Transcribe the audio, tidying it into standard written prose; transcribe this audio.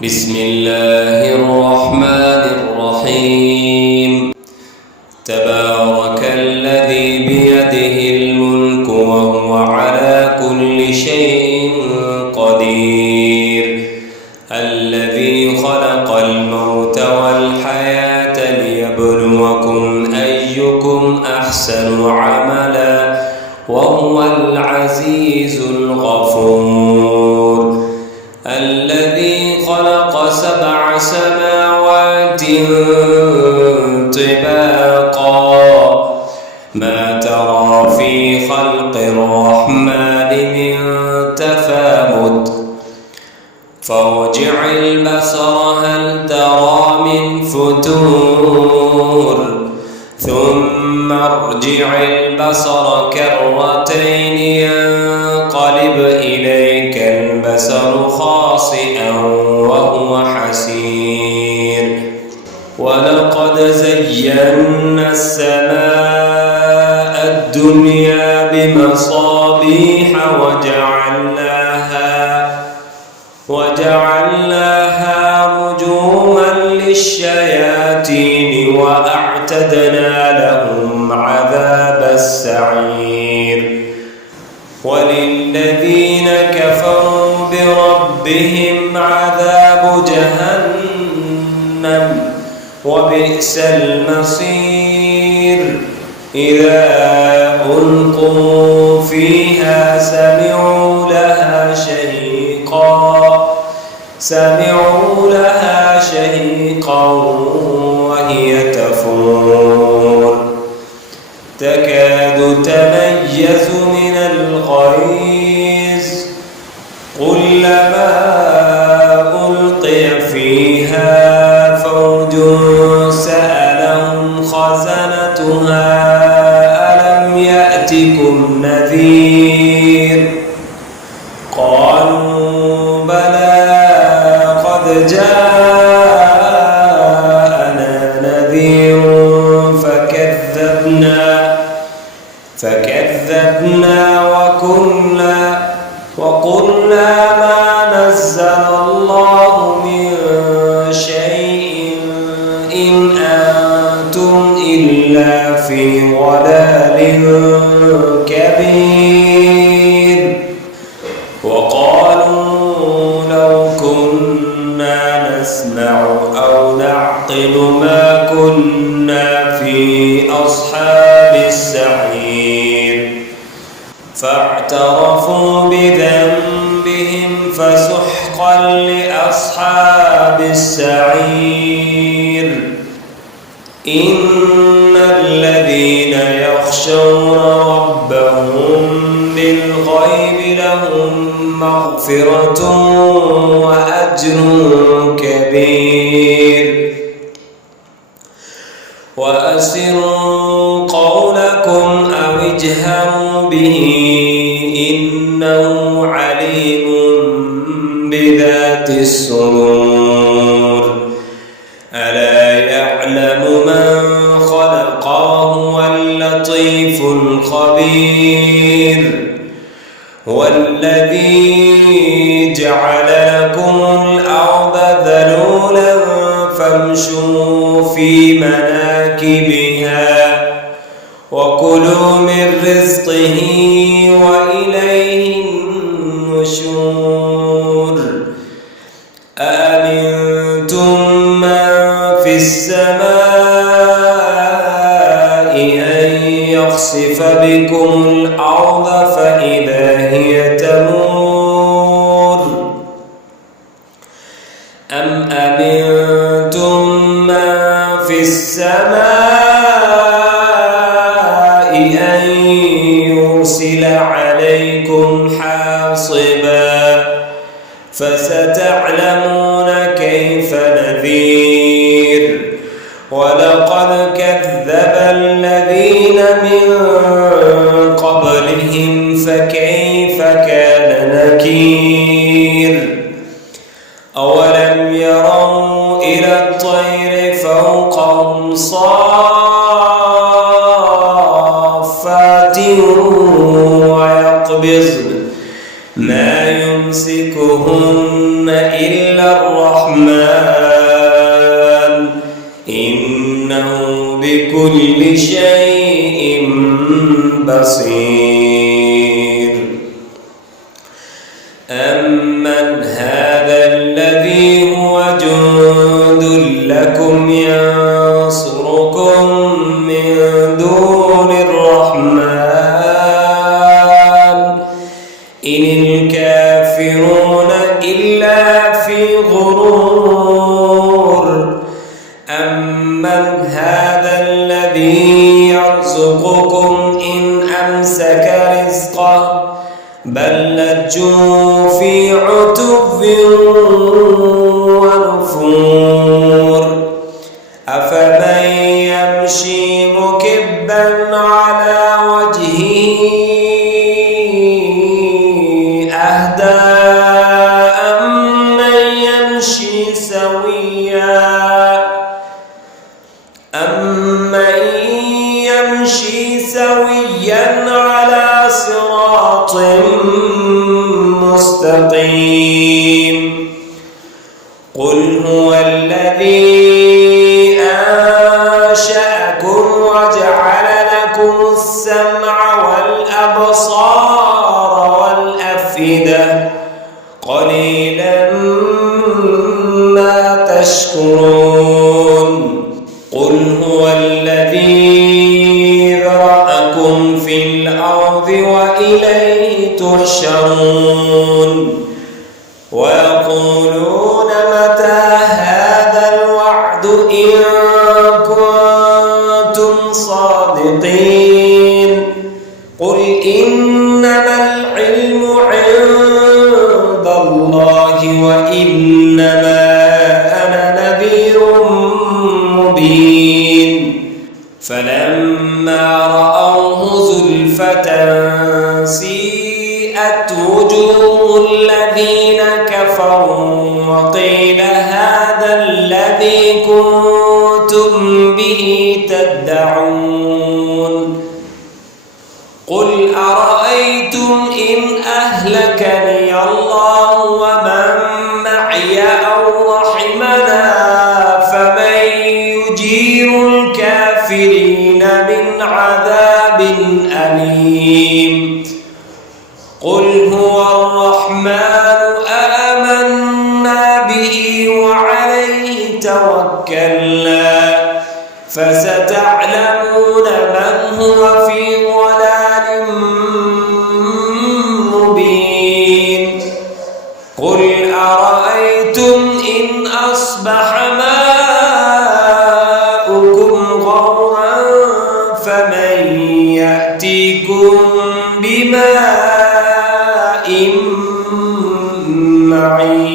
بسم الله الرحمن الرحيم. تبارك الذي بيده الملك وهو على كل شيء قدير، الذي خلق الموت والحياة ليبلوكم أيكم أحسن عملا وهو العزيز الغفور. الذي خلق 7 سماوات طباقا ما ترى في خلق الرحمن من تفاوت فارجع البصر هل ترى من فتور ثم ارجع البصر كرتين ينقلب إليك البصر خاسئا وهو حسير. ولقد زينا السماء الدنيا بمصابيح وجعلناها رجوما للشياطين وأعتدنا لهم عذاب السعير. وللذين كفروا بربهم عذاب جهنم وبئس المصير. إذا ألقوا فيها سمعوا لها شهيقا وهي تفور تكاد تميز من الغيظ كلما ألقي فيها فوج سألهم خزنتها ألم يأتكم نذير قالوا بلى قد جاءنا نذير فكذبنا وقلنا ما نزل الله من شيء إن أنتم إلا في ضلال كبير. وقالوا لو كنا نسمع أو نعقل ما كنا في أصحاب السعير. فاعترفوا بذنبهم فسحقا لأصحاب السعير. إن الذين يخشون ربهم بالغيب لهم مغفرة وأجر كبير. وأسروا قولكم أو اجهروا به إنه عليم بذات الصدور. ألا يعلم من خلق وهو اللطيف الخبير. والذي جعل لكم الأرض ذلولا فامشوا في مناكبها وكلوا من رزقه وإليه النشور. أأمنتم من في السماء أن يخسف بكم الأرض فإذا هي تمور أم أمنتم من في السماء أن يرسل عليكم حاصبا فستعلمون كيف نذير. ولقد كذب الذين من قبلهم فكيف كان نكير. أولم يروا إلى الطير فوقهم صافات ويقبضن ما يمسكهن إلا الرحمن بكل شيء بصير. أمن هذا الذي هو جند لكم ينصركم من دون الرحمن إن الكافرون إلا في غرور. أمن هذا الذي يرزقكم إن أمسك رزقه بل لجوا في عتب ونفور. أفمن يمشي مكبا على وجهه أهدى أمن يمشي سويا على صراط مستقيم. قل هو الذي أنشأكم وجعل لكم السمع والأبصار والأفئدة قليلا ما تشكرون. قل هو الذي ذرأكم في الأرض وإليه تحشرون. ويقولون متى هذا الوعد إن كنتم صادقين. قل إنما العلم عند الله وإنما أنا نذير مبين. فلما رأوه زلفة سيئت وجوه الذين كفروا وقيل هذا الذي كنتم به تدعون. قل أرأيتم إن أهلكني الله ومن معي أو رحمنا فمن يجير الكافرين من عذاب أليم. قل هو الرحمن آمنا به وعليه توكلنا فستعلمون من هو في ضلال مبين. قل أرأيتم إن أصبح ماؤكم غورا فمن يأتيكم بماء معين.